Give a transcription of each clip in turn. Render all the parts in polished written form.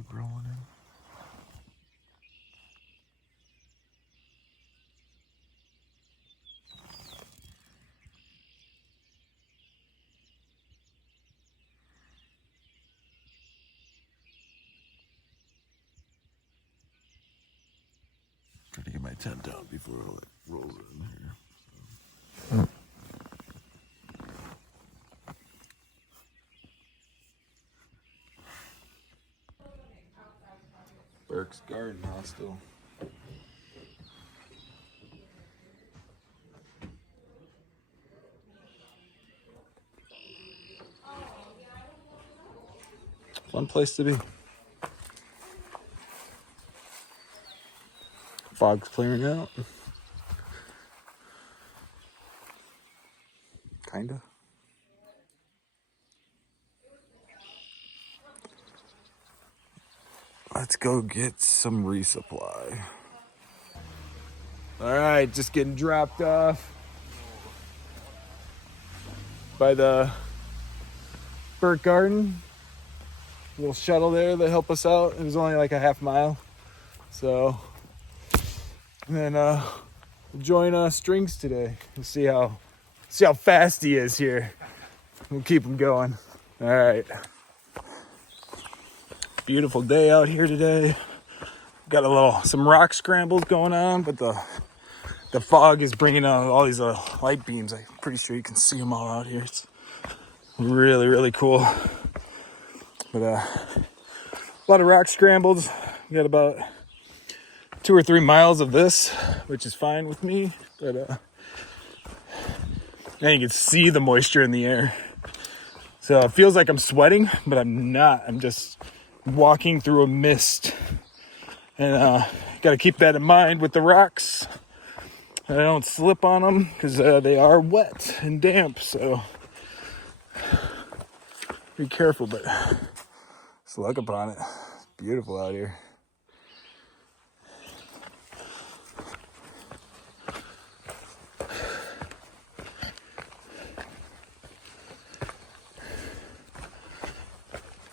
fog rolling in. Try to get my tent down before it rolls in here. Burke's Garden Hostel. Fun place to be. Fog's clearing out. Kinda. Let's go get some resupply. All right, just getting dropped off by the Burke Garden. Little shuttle there that helped us out. It was only like a half mile. So, and then we'll join Strings today and see how fast he is here. We'll keep him going. All right. Beautiful day out here today. Got some rock scrambles going on, but the fog is bringing out all these light beams. I'm pretty sure you can see them all out here. It's really, really cool. But a lot of rock scrambles. We got about 2 or 3 miles of this, which is fine with me. But now you can see the moisture in the air. So it feels like I'm sweating, but I'm not. I'm just walking through a mist. And got to keep that in mind with the rocks. I don't slip on them because they are wet and damp. So be careful, but just look upon it. It's beautiful out here.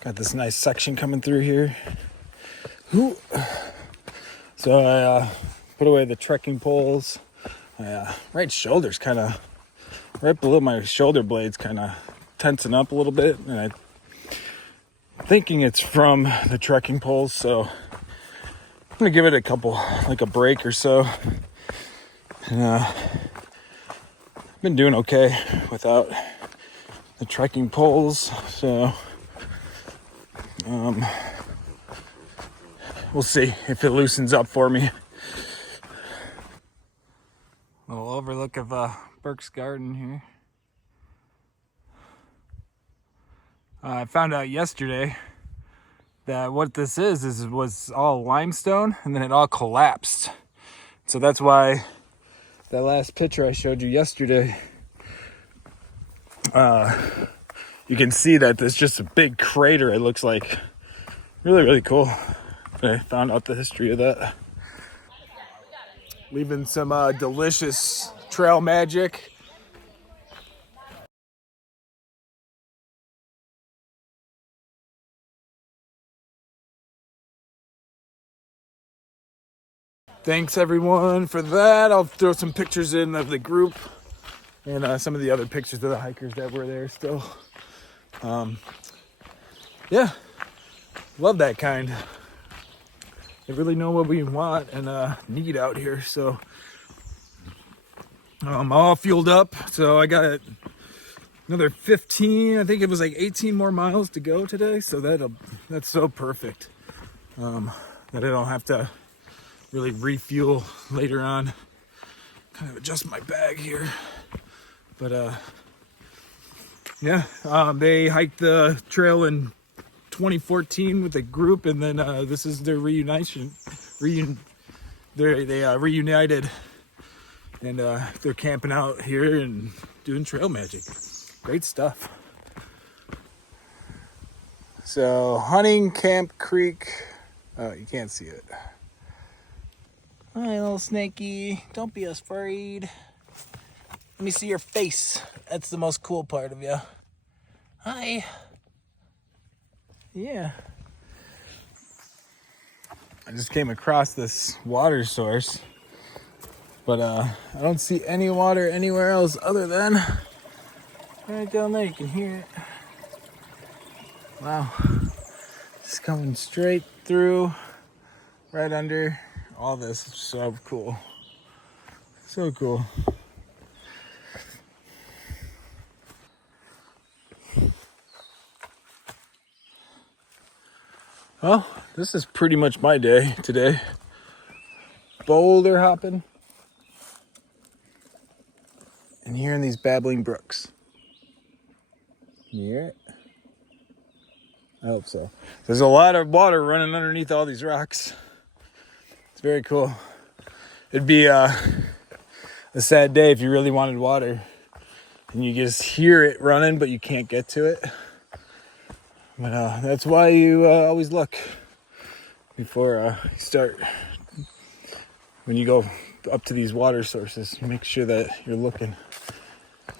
Got this nice section coming through here. Ooh. So I put away the trekking poles. My right shoulder's kind of, right below my shoulder blade's kind of tensing up a little bit. And I'm thinking it's from the trekking poles. So I'm going to give it a break or so. And I've been doing okay without the trekking poles. So we'll see if it loosens up for me. A little overlook of Burke's Garden here. I found out yesterday that what this was all limestone, and then it all collapsed. So that's why that last picture I showed you yesterday, you can see that there's just a big crater. It looks like really, really cool. I found out the history of that. Leaving some delicious trail magic. Thanks everyone for that. I'll throw some pictures in of the group and some of the other pictures of the hikers that were there still. Yeah, love that kind. They really know what we want and need out here. So I'm all fueled up. So I got another 15, I think it was like 18 more miles to go today. So that's so perfect that I don't have to really refuel later on. Kind of adjust my bag here. But yeah, they hiked the trail in 2014 with a group, and then this is their reunited, and they're camping out here and doing trail magic. Great stuff. So Hunting Camp Creek. Oh, you can't see it. Hi, little snaky. Don't be afraid. Let me see your face. That's the most cool part of you. Hi. Yeah. I just came across this water source, but I don't see any water anywhere else other than right down there. You can hear it. Wow. It's coming straight through, right under all this. It's so cool. So cool. Well, this is pretty much my day today. Boulder hopping and hearing these babbling brooks. Can you hear it? I hope so. There's a lot of water running underneath all these rocks. It's very cool. It'd be a sad day if you really wanted water and you just hear it running but you can't get to it. But that's why you always look before you start. When you go up to these water sources, you make sure that you're looking.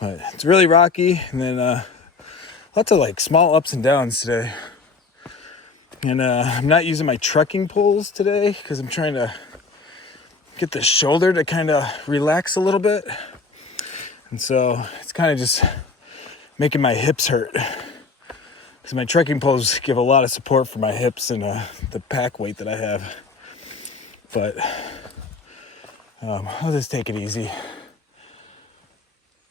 But it's really rocky, and then lots of like small ups and downs today. And I'm not using my trekking poles today because I'm trying to get the shoulder to kind of relax a little bit. And so it's kind of just making my hips hurt. Because my trekking poles give a lot of support for my hips and the pack weight that I have. But I'll just take it easy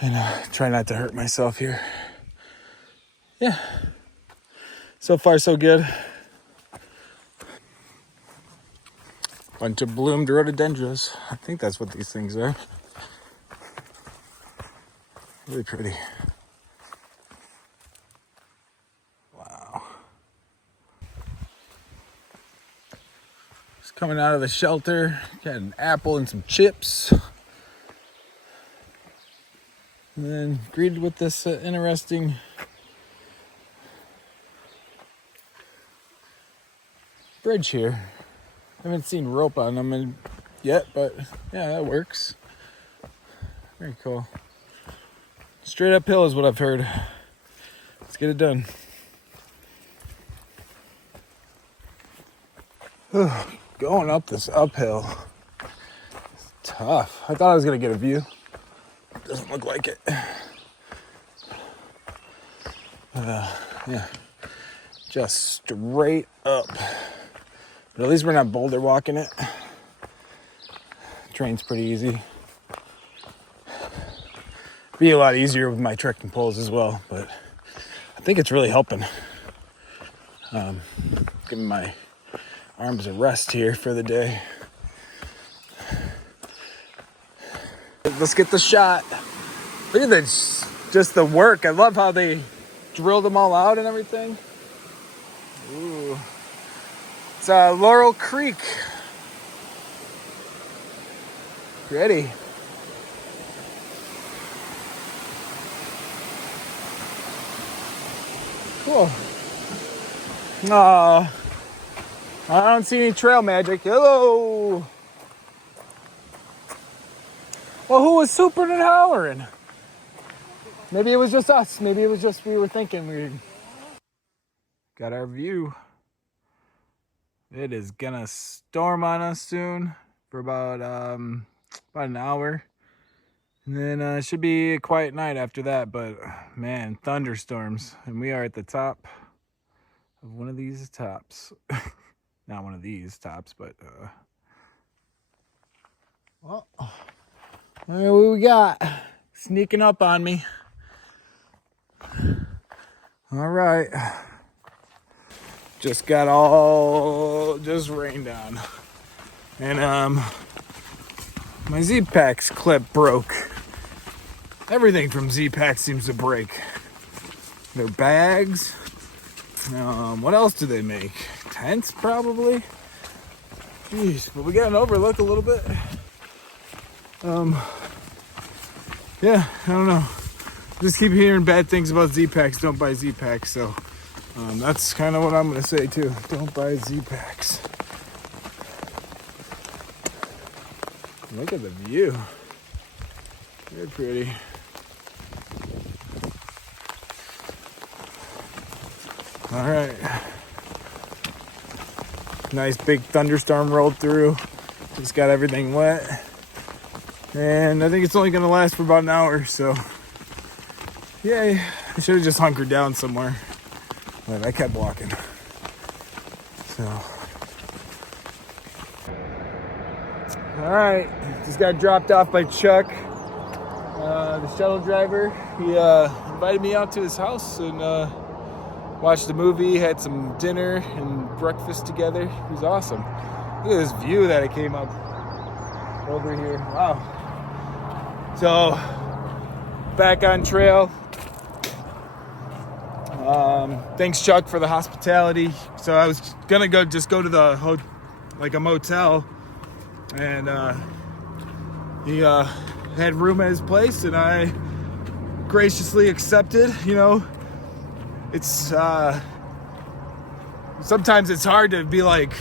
and try not to hurt myself here. Yeah. So far, so good. Bunch of bloomed rhododendrons. I think that's what these things are. Really pretty. Wow. Just coming out of the shelter. Got an apple and some chips. And then greeted with this interesting bridge here. I haven't seen rope on them yet, but yeah, that works. Very cool. Straight uphill is what I've heard. Let's get it done. Going up this uphill is tough. I thought I was gonna get a view. Doesn't look like it. Yeah, just straight up. But at least we're not boulder walking it. Terrain's pretty easy. Be a lot easier with my trekking poles as well, but I think it's really helping. Giving my arms a rest here for the day. Let's get the shot. Look at this, just the work. I love how they drilled them all out and everything. Ooh. It's Laurel Creek. Ready. Cool. I don't see any trail magic. Hello. Well, who was supering and hollering? Maybe it was just us. Maybe it was just we were thinking we got our view. It is gonna storm on us soon for about an hour. And then it should be a quiet night after that, but man, thunderstorms. And we are at the top of one of these tops. Not one of these tops, but well, what we got? Sneaking up on me. All right. Just rained on. And my Z-Packs clip broke. Everything from Z-Pack seems to break. Their bags. What else do they make? Tents, probably. Jeez, but we got an overlook a little bit. Yeah, I don't know. Just keep hearing bad things about Z-Packs. Don't buy Z-Packs. So that's kind of what I'm going to say too. Don't buy Z-Packs. Look at the view. Very pretty. All right. Nice big thunderstorm rolled through. Just got everything wet. And I think it's only gonna last for about an hour, so yay. I should have just hunkered down somewhere, but I kept walking. So, all right, just got dropped off by Chuck, the shuttle driver. He invited me out to his house and watched a movie, had some dinner and breakfast together. It was awesome. Look at this view that I came up over here. Wow. So, back on trail. Thanks, Chuck, for the hospitality. So I was gonna go to the a motel, and he had room at his place, and I graciously accepted. You know, it's sometimes it's hard to be like,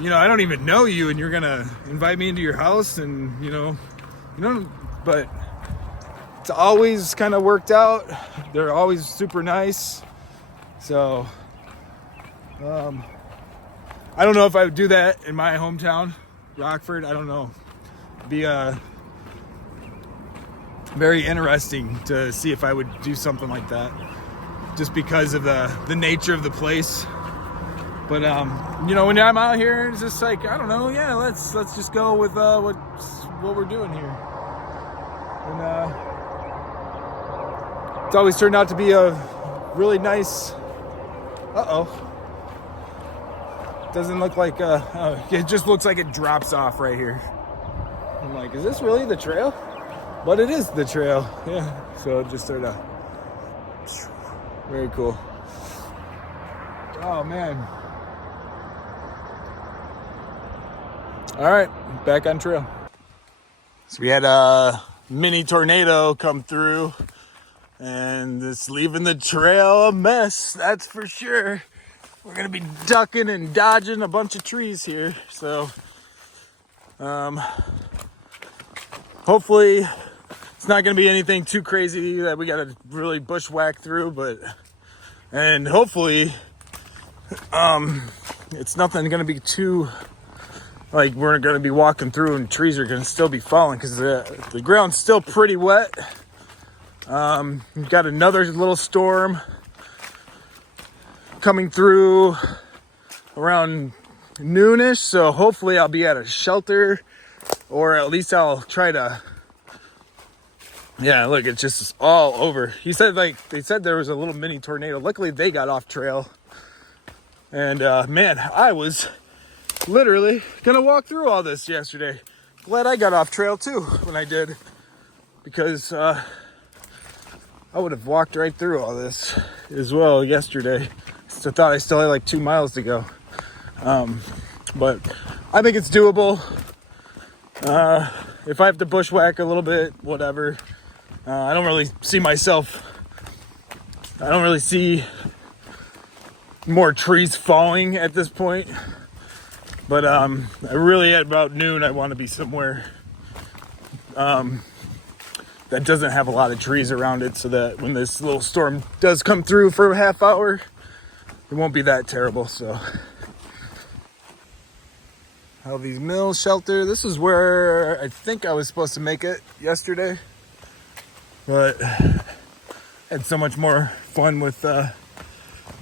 you know, I don't even know you, and you're gonna invite me into your house, and you know, but it's always kind of worked out. They're always super nice. So, I don't know if I would do that in my hometown, Rockford. I don't know. It'd be very interesting to see if I would do something like that, just because of the nature of the place. But you know, when I'm out here, it's just like, I don't know. Yeah, let's just go with what we're doing here. And it's always turned out to be a really nice. Doesn't look like it just looks like it drops off right here. I'm like, is this really the trail? But it is the trail. Yeah. So it just sort of very cool. Oh man. All right, back on trail. So we had a mini tornado come through, and it's leaving the trail a mess, that's for sure. We're gonna be ducking and dodging a bunch of trees here, so hopefully it's not gonna be anything too crazy that we gotta really bushwhack through, and hopefully it's nothing gonna be too, like, we're gonna be walking through and trees are gonna still be falling, because the ground's still pretty wet. We've got another little storm coming through around noonish, so hopefully I'll be at a shelter, or at least I'll try to. Yeah, look, it's just all over. They said there was a little mini tornado. Luckily they got off trail, and man, I was literally gonna walk through all this yesterday. Glad I got off trail too when I did, because I would have walked right through all this as well yesterday. So I thought I still had like 2 miles to go. But I think it's doable. If I have to bushwhack a little bit, whatever. I don't really see more trees falling at this point. But I really, at about noon, I want to be somewhere that doesn't have a lot of trees around it, so that when this little storm does come through for a half hour, it won't be that terrible. So, Helvey's Mill shelter. This is where I think I was supposed to make it yesterday, but I had so much more fun with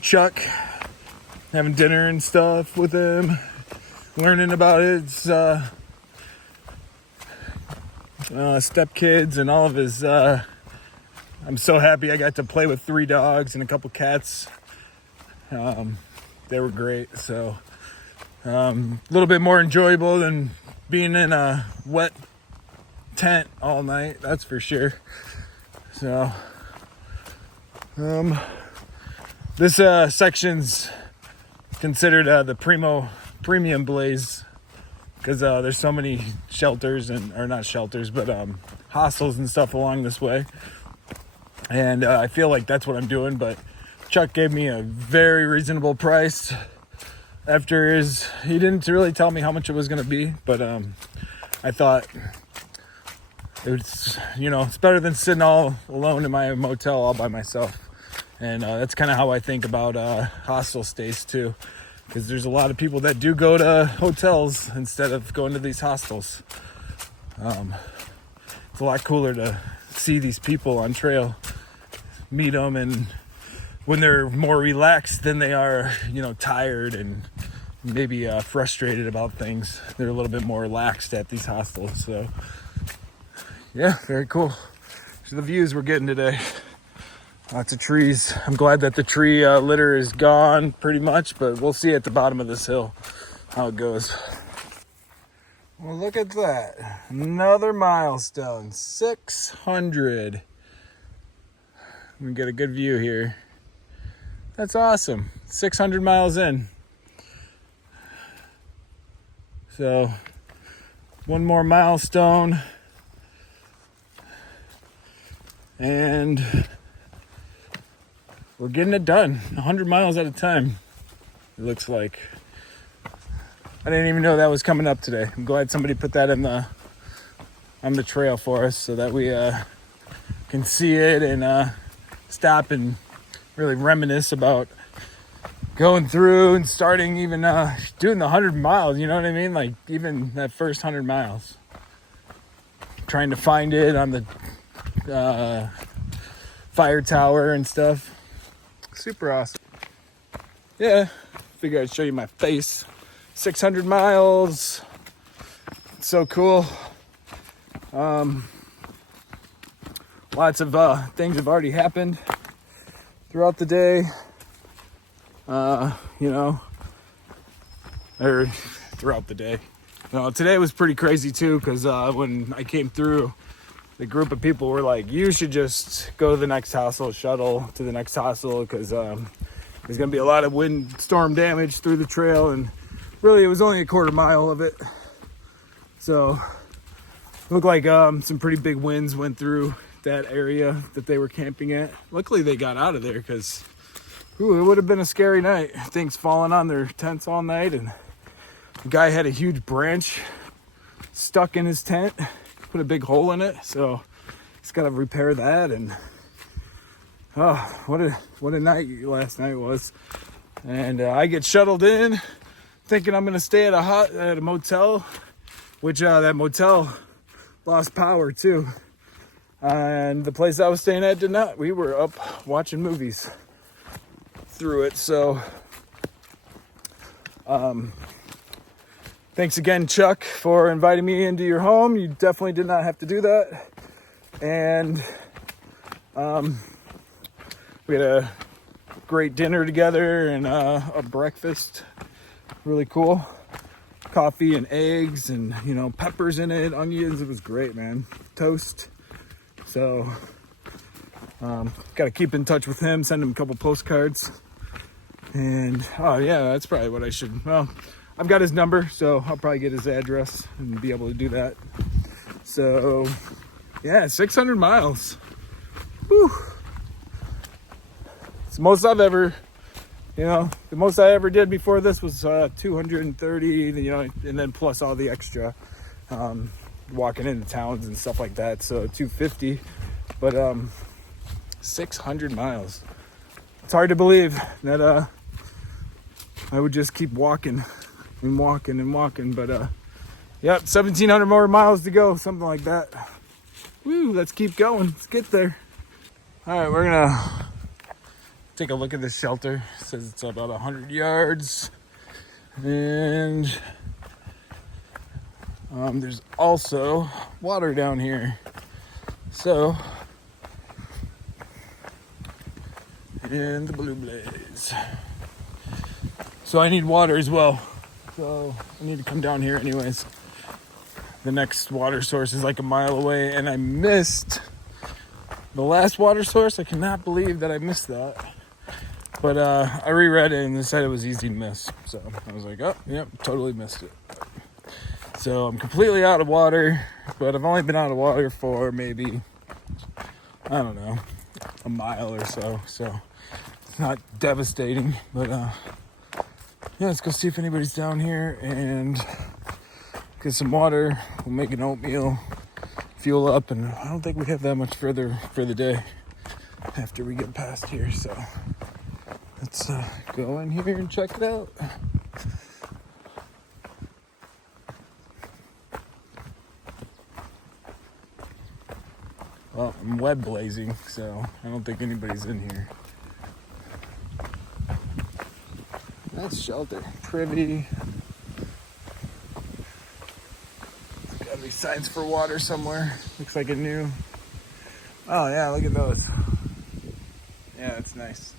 Chuck, having dinner and stuff with him, learning about his stepkids and all of his. I'm so happy I got to play with 3 dogs and a couple cats. They were great. So a little bit more enjoyable than being in a wet tent all night, that's for sure. So this section's considered the premium blaze, because there's so many shelters, or not shelters, but hostels and stuff along this way, and I feel like that's what I'm doing. But Chuck gave me a very reasonable price. He didn't really tell me how much it was going to be, but I thought it's better than sitting all alone in my motel all by myself. And that's kind of how I think about hostel stays too. because there's a lot of people that do go to hotels instead of going to these hostels. It's a lot cooler to see these people on trail, meet them, and when they're more relaxed than they are, tired and maybe frustrated about things, they're a little bit more relaxed at these hostels. So yeah, very cool. So the views we're getting today. Lots of trees. I'm glad that the tree litter is gone pretty much, but we'll see at the bottom of this hill how it goes. Well, look at that. Another milestone, 600. We get a good view here. That's awesome. 600 miles in. So, one more milestone. And we're getting it done. 100 miles at a time, it looks like. I didn't even know that was coming up today. I'm glad somebody put that on the trail for us so that we can see it and stop and really reminisce about going through and starting even doing the 100 miles, you know what I mean? Like even that first 100 miles. Trying to find it on the fire tower and stuff. Super awesome. Yeah, figured I'd show you my face. 600 miles. So cool. Lots of things have already happened throughout the day. Or throughout the day. Today was pretty crazy too, because when I came through, the group of people were like, you should just go to the next hostel, shuttle to the next hostel, because there's going to be a lot of windstorm damage through the trail, and really it was only a quarter mile of it. So it looked like some pretty big winds went through that area that they were camping at. Luckily they got out of there, because it would have been a scary night. Things falling on their tents all night, and the guy had a huge branch stuck in his tent, put a big hole in it, so he's got to repair that. And what a night last night was. And I get shuttled in thinking I'm gonna stay at a motel, which that motel lost power too, and the place I was staying at did not. We were up watching movies through it. So thanks again, Chuck, for inviting me into your home. You definitely did not have to do that. And we had a great dinner together and a breakfast. Really cool. Coffee and eggs and, peppers in it, onions. It was great, man. Toast. So, got to keep in touch with him, send him a couple postcards. And, that's probably what I should. Well, I've got his number, so I'll probably get his address and be able to do that. So, yeah, 600 miles. Whew. It's the most I've ever, the most I ever did before this was 230, and then plus all the extra walking into towns and stuff like that. So 250, but 600 miles. It's hard to believe that I would just keep walking and walking and walking, but 1,700 more miles to go, something like that. Woo, let's keep going. Let's get there. All right, we're gonna take a look at this shelter. It says it's about 100 yards, and there's also water down here. So, and the blue blaze. So I need water as well. So I need to come down here anyways. The next water source is like a mile away, and I missed the last water source. I cannot believe that I missed that. But I reread it and it said it was easy to miss. So I was like, oh, yep, totally missed it. So I'm completely out of water, but I've only been out of water for maybe, I don't know, a mile or so. So it's not devastating, but let's go see if anybody's down here and get some water. We'll make an oatmeal, fuel up, and I don't think we have that much further for the day after we get past here. So let's go in here and check it out. Well, I'm web blazing, so I don't think anybody's in here. Nice shelter. Privy. Gotta be signs for water somewhere. Looks like a new. Oh yeah, look at those. Yeah, that's nice.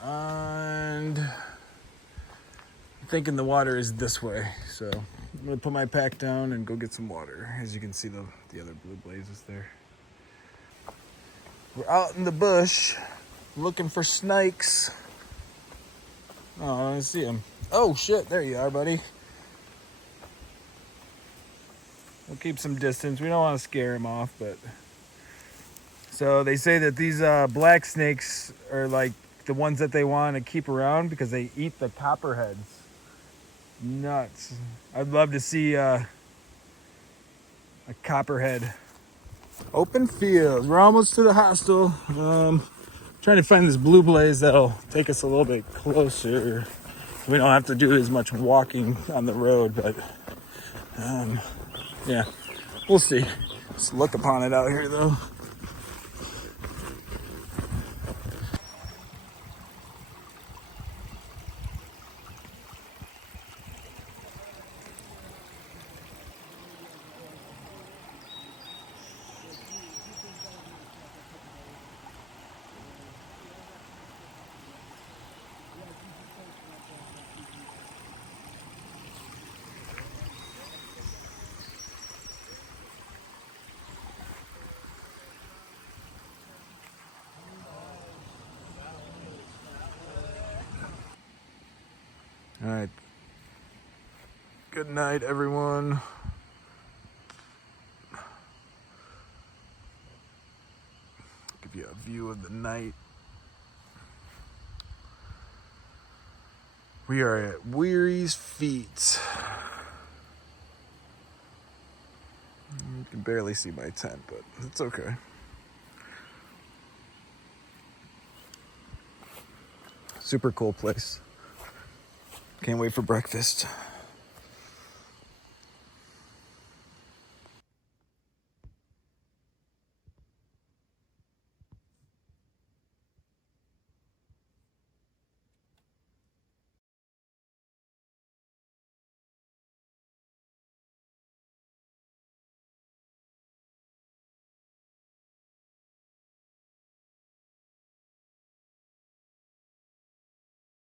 And I'm thinking the water is this way, so I'm gonna put my pack down and go get some water. As you can see, the other blue blazes there. We're out in the bush looking for snakes. Oh, I don't see them. Oh shit, there you are, buddy. We'll keep some distance. We don't want to scare him off, but so they say that these black snakes are like the ones that they want to keep around because they eat the copperheads. Nuts. I'd love to see a copperhead. Open field. We're almost to the hostel. Trying to find this blue blaze that'll take us a little bit closer. We don't have to do as much walking on the road, but yeah, we'll see. Let's look upon it out here though. All right. Good night, everyone. Give you a view of the night. We are at Weary's Feet. You can barely see my tent, but it's okay. Super cool place. Can't wait for breakfast.